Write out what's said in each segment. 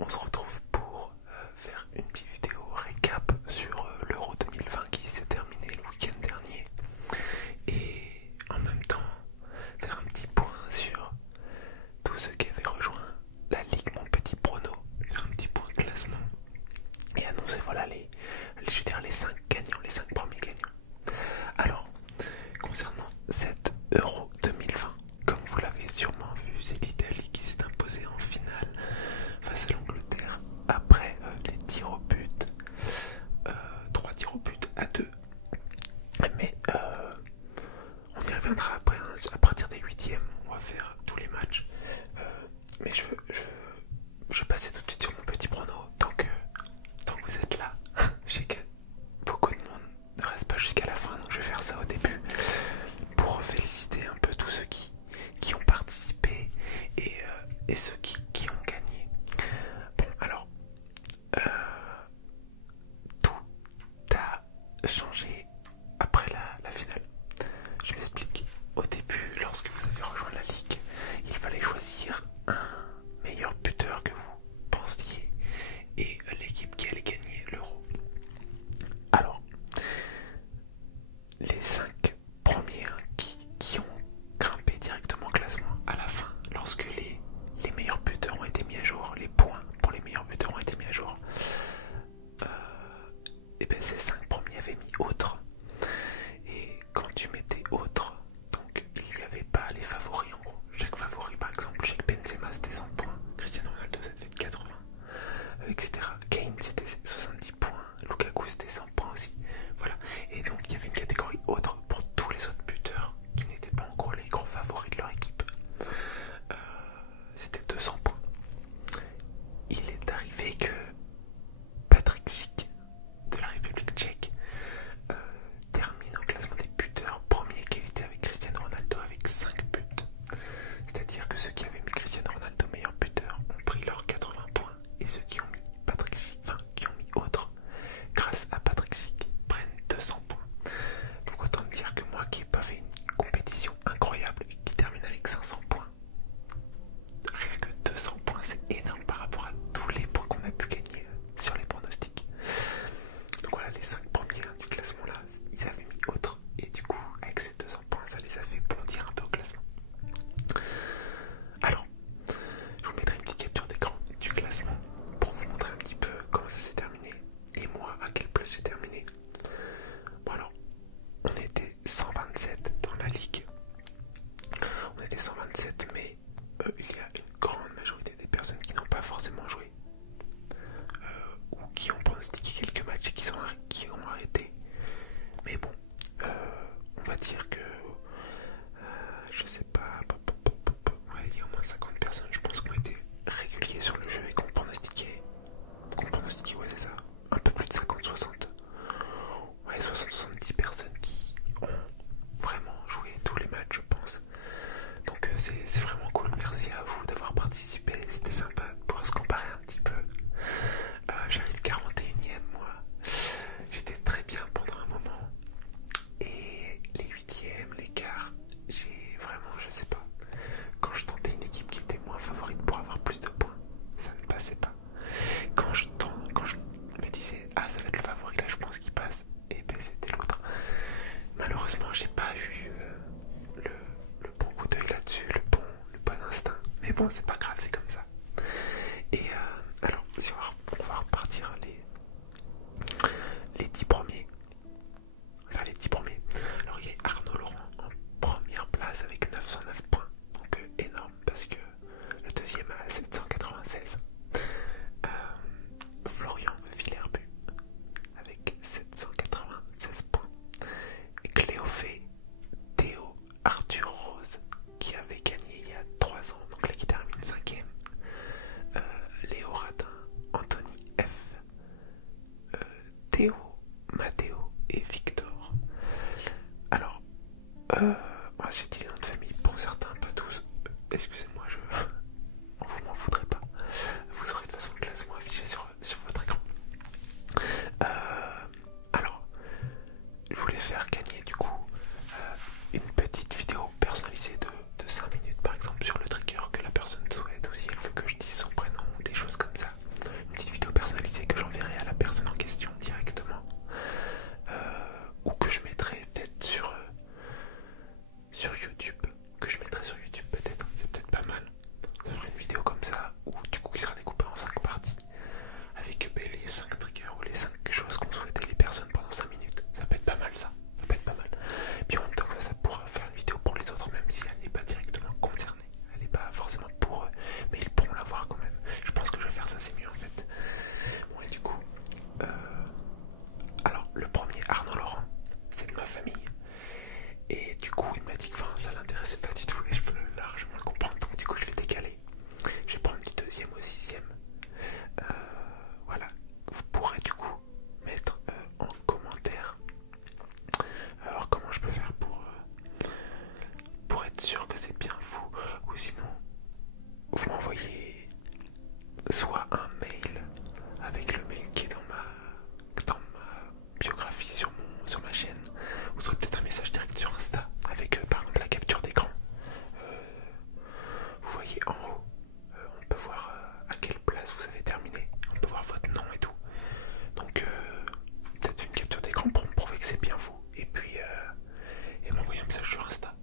on se retrouve pour faire une petite vidéo récap sur l'Euro 2020 qui s'est terminé le week-end dernier. Et en même temps, faire un petit point sur tous ceux qui avaient rejoint la Ligue Mon Petit Prono, faire un petit point classement et annoncer voilà je veux dire les 5 gagnants, les 5 premiers gagnants. Alors, concernant cet Euro 2020, comme vous l'avez sûrement vu, c'est l'Italie qui s'est imposée en finale face à l'Angleterre après les tirs au but, 3 tirs au but à 2. Mais on y reviendra après, hein, à partir des 8e, on va faire tous les matchs. Mais je vais passer tout de suite sur mon petit prono, tant que vous êtes là. Je sais que beaucoup de monde ne reste pas jusqu'à la fin, donc je vais faire ça au début pour féliciter un peu tous ceux qui ont participé et ceux qui ont gagné. Bon, alors, tout a changé après la finale. Je m'explique. Au début, lorsque vous avez rejoint la Ligue, il fallait choisir un meilleur buteur que vous pensiez et l'équipe qui allait gagner l'Euro. Alors, les 5 premiers qui ont grimpé directement au classement à la fin, lorsque les meilleurs buteurs ont été mis à jour, les points pour les meilleurs buteurs ont été mis à jour, et bien ces 5 premiers avaient mis autre. Et quand tu mettais autre, donc il n'y avait pas les favoris en gros. Chaque favori, par exemple, chaque Benzema c'était 100 points, Cristiano Ronaldo c'était 80, etc. Kane c'était 70 points, Lukaku c'était 100 points aussi. Voilà. Et donc il y avait une catégorie autre pour tous les autres buteurs qui n'étaient pas en gros les gros favoris de leur équipe. C'était 200 points. Il est arrivé que Patrick Schick de la République tchèque termine au classement des buteurs premier égalité avec Cristiano Ronaldo avec 5 buts. C'est-à-dire que ceux qui avaient mis Cristiano Ronaldo meilleur buteur ont pris leurs 80 points et ceux qui ont mis Patrick Schick, enfin qui ont mis autre grâce à Patrick Schick prennent 200 points. Donc autant dire que moi qui n'ai pas fait une compétition incroyable et qui termine avec 500 points, rien que 200 points c'est énorme par rapport à tous les points qu'on a pu gagner sur les pronostics. Donc voilà, les 5 premiers du classement là, ils avaient mis autre et du coup avec ces 200 points ça les a fait bondir un peu au classement. Alors, je vous mettrai une petite capture d'écran du classement pour vous montrer un petit peu comment ça s'est terminé et moi à quelle place j'ai terminé. Bon alors, on était 127 dans la ligue. On était 127 mais il y a une grande majorité des personnes qui n'ont pas forcément joué ou qui ont pronostiqué quelques matchs et qui ont arrêté. Mais bon, on va dire que je sais pas, ouais, il y a au moins 50 personnes je pense qui ont été réguliers sur le jeu et qui ont pronostiqué, ouais c'est ça, un peu plus de 50-60, ouais 60-70 personnes qui ont vraiment joué tous les matchs je pense. Donc c'est vraiment cool, merci à vous d'avoir participé, c'était sympa de pouvoir se comparer un petit peu. J'arrive 41e moi, j'étais très bien pendant un moment et les 8e, les quarts, j'ai vraiment, je sais pas, quand je tentais une équipe qui était moins favorite pour avoir plus de points, ça ne passait pas. Quand je me disais ah ça va être le favori là je pense qu'il passe, et ben c'était l'autre. Malheureusement j'ai pas eu le bon coup d'œil là-dessus, le bon instinct, mais bon c'est pas grave, c'est comme ça. Et alors si on va repartir les 10 premiers. Enfin les 10 premiers. Alors il y a Arnaud Laurent en première place avec 909 points. Donc énorme parce que le deuxième a 796. Florian Villerbu avec 796 points. Cléophée Théo Arthur Rose qui avait gagné il y a 3 ans, donc là qui termine 5e. soit un mail avec le mail qui est dans ma biographie sur ma chaîne, ou soit peut-être un message direct sur Insta avec par exemple la capture d'écran. Vous voyez en haut, on peut voir à quelle place vous avez terminé, on peut voir votre nom et tout. Donc peut-être une capture d'écran pour me prouver que c'est bien vous, et puis et m'envoyer un message sur Insta.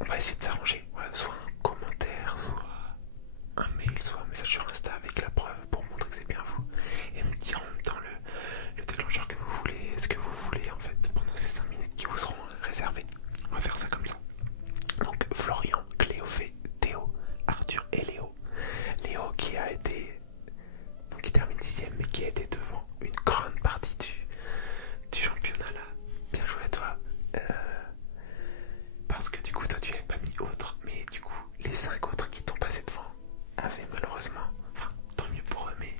On va essayer de s'arranger, voilà, soit un commentaire, soit un mail, soit un message sur Insta avec la preuve pour montrer que c'est bien vous, et me dire en même temps le déclencheur que vous voulez, ce que vous voulez en fait pendant ces 5 minutes qui vous seront réservées. On va faire ça comme ça. Donc Florian, Cléophée, Théo, Arthur et Léo. Léo qui a été, donc qui termine 6ème, mais qui a été devant une grande partie du championnat là. Bien joué à toi. Parce que du coup toi tu n'avais pas mis autre, mais du coup les 5 autres qui t'ont passé devant avaient malheureusement, enfin tant mieux pour eux, mais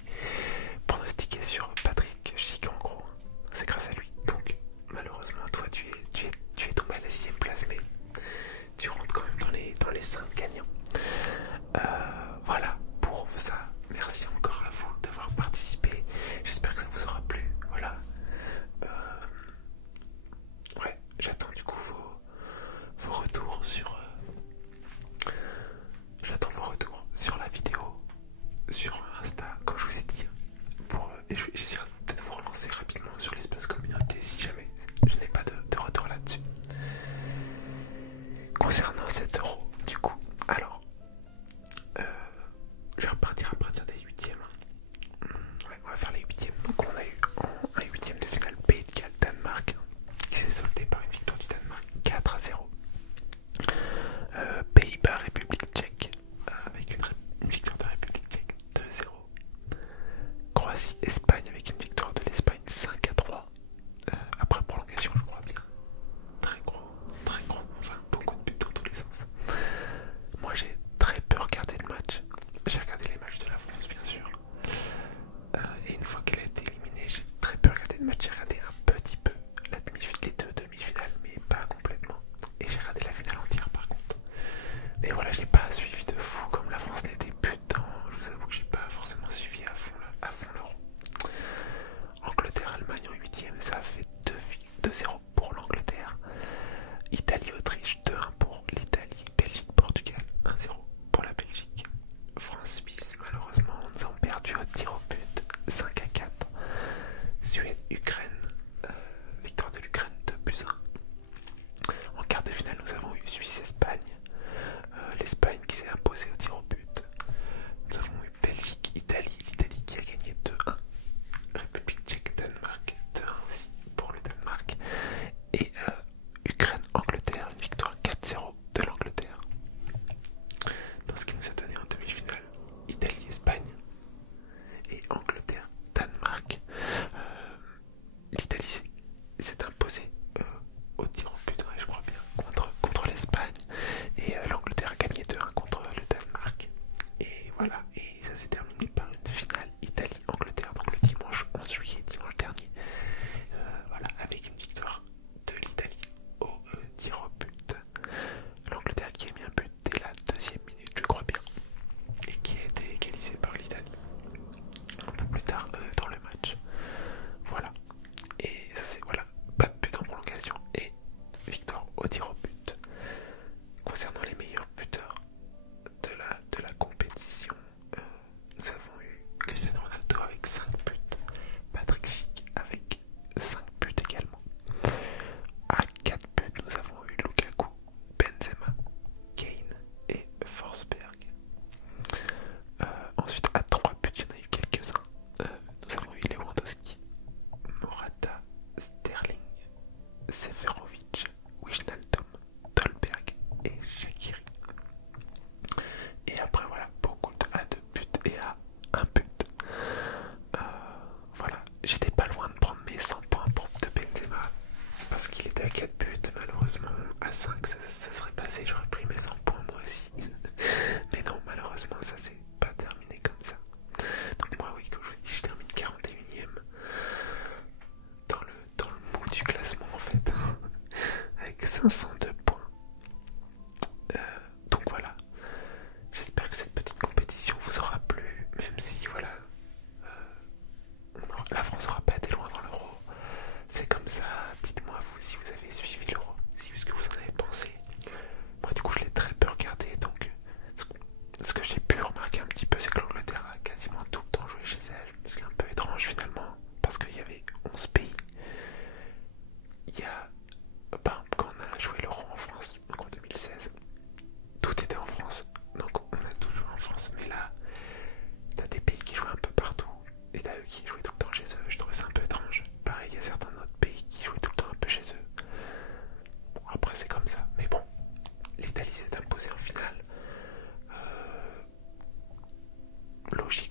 pronostiqué sur Patrick Schick en gros. C'est grâce à lui. Donc malheureusement toi tu es tombé à la 6ème place, mais tu rentres quand même dans les 5 gagnants. Voilà pour ça. Merci encore à vous d'avoir participé. J'espère que ça vous aura plu. Voilà. Ouais, j'attends du coup vos retours sur la vidéo sur Insta, comme je vous ai dit. Et j'essaierai peut-être vous relancer rapidement sur l'espace communauté si jamais je n'ai pas de retour là-dessus. Concernant 7 €, du coup, alors je vais repartir à partir des 8e. Ouais, on va faire les 8e. Donc on a eu un 8e de finale Pays de Galles Danemark qui s'est soldé par une victoire du Danemark 4-0. Pays-Bas République Tchèque avec une victoire de République Tchèque 2-0. Croatie Espagne avec une victoire de l'Espagne 5-3 après prolongation, je crois bien. Très gros, enfin beaucoup de buts dans tous les sens. Moi j'ai très peu regardé de match. J'ai regardé les matchs de la France bien sûr. Et une fois qu'elle a été éliminée, j'ai très peu regardé de match. J'ai regardé un petit peu les 2 demi-finales, mais pas complètement. Et j'ai regardé la finale entière par contre. Mais voilà, j'ai pas suivi de fou comme la France n'était plus dedans. Je vous avoue que j'ai pas forcément suivi à fond l'Euro. Angleterre-Allemagne en 8e, ça a fait 2-0 pour l'Angleterre. Italie-Autriche 2-1 pour l'Italie. Belgique-Portugal 1-0 pour la Belgique. France-Suisse, malheureusement, nous avons perdu au tir au but 5-4. Suède-Ukraine, victoire de l'Ukraine 2-1. En quart de finale, nous avons eu Suisse-Espagne. L'Espagne qui s'est imposée au tir au but. Nous avons eu Belgique-Italie, l'Italie qui a gagné 2-1. République Tchèque-Danemark 2-1 aussi pour le Danemark. Et Ukraine-Angleterre, une victoire 4-0 de l'Angleterre. Dans ce qui nous a donné en demi-finale Italie-Espagne et Angleterre-Danemark. L'Italie s'est imposée au tir au but, ouais, je crois bien, contre l'Espagne. Et l'Angleterre a gagné 2-1 contre le Danemark. Et voilà, et ça s'est terminé par une finale Italie-Angleterre, donc le dimanche 11 juillet, dimanche dernier. Voilà, avec une victoire de l'Italie au tir au but. L'Angleterre qui a mis un but dès la 2e minute, je crois bien, et qui a été égalisé par l'Italie un peu plus tard dans le match. Voilà, et ça c'est voilà, pas de but en prolongation et victoire au tir au but. Concernant les meilleurs buteurs de la compétition, nous avons eu Cristiano Ronaldo avec 5 buts, Patrick Schick avec 5 buts également. À 4 buts, nous avons eu Lukaku, Benzema, Kane et Forsberg. Ensuite, à 3 buts, il y en a eu quelques-uns. Nous avons eu Lewandowski, Morata, Sterling, Seferovic, Wijnaldum, Dolberg et Shaqiri. Et après voilà, beaucoup à 2 buts et à 1 but. Voilà, j'étais pas loin de prendre mes 100 points de Benzema parce qu'il était à 4 buts. Malheureusement à 5 ça serait passé, j'aurais pris mes 100 points moi aussi. Mais non, malheureusement ça s'est pas terminé comme ça. Donc moi oui, comme je vous dis, je termine 41ème dans le mou du classement en fait. Avec 502 points. Donc voilà, j'espère que cette petite compétition vous logique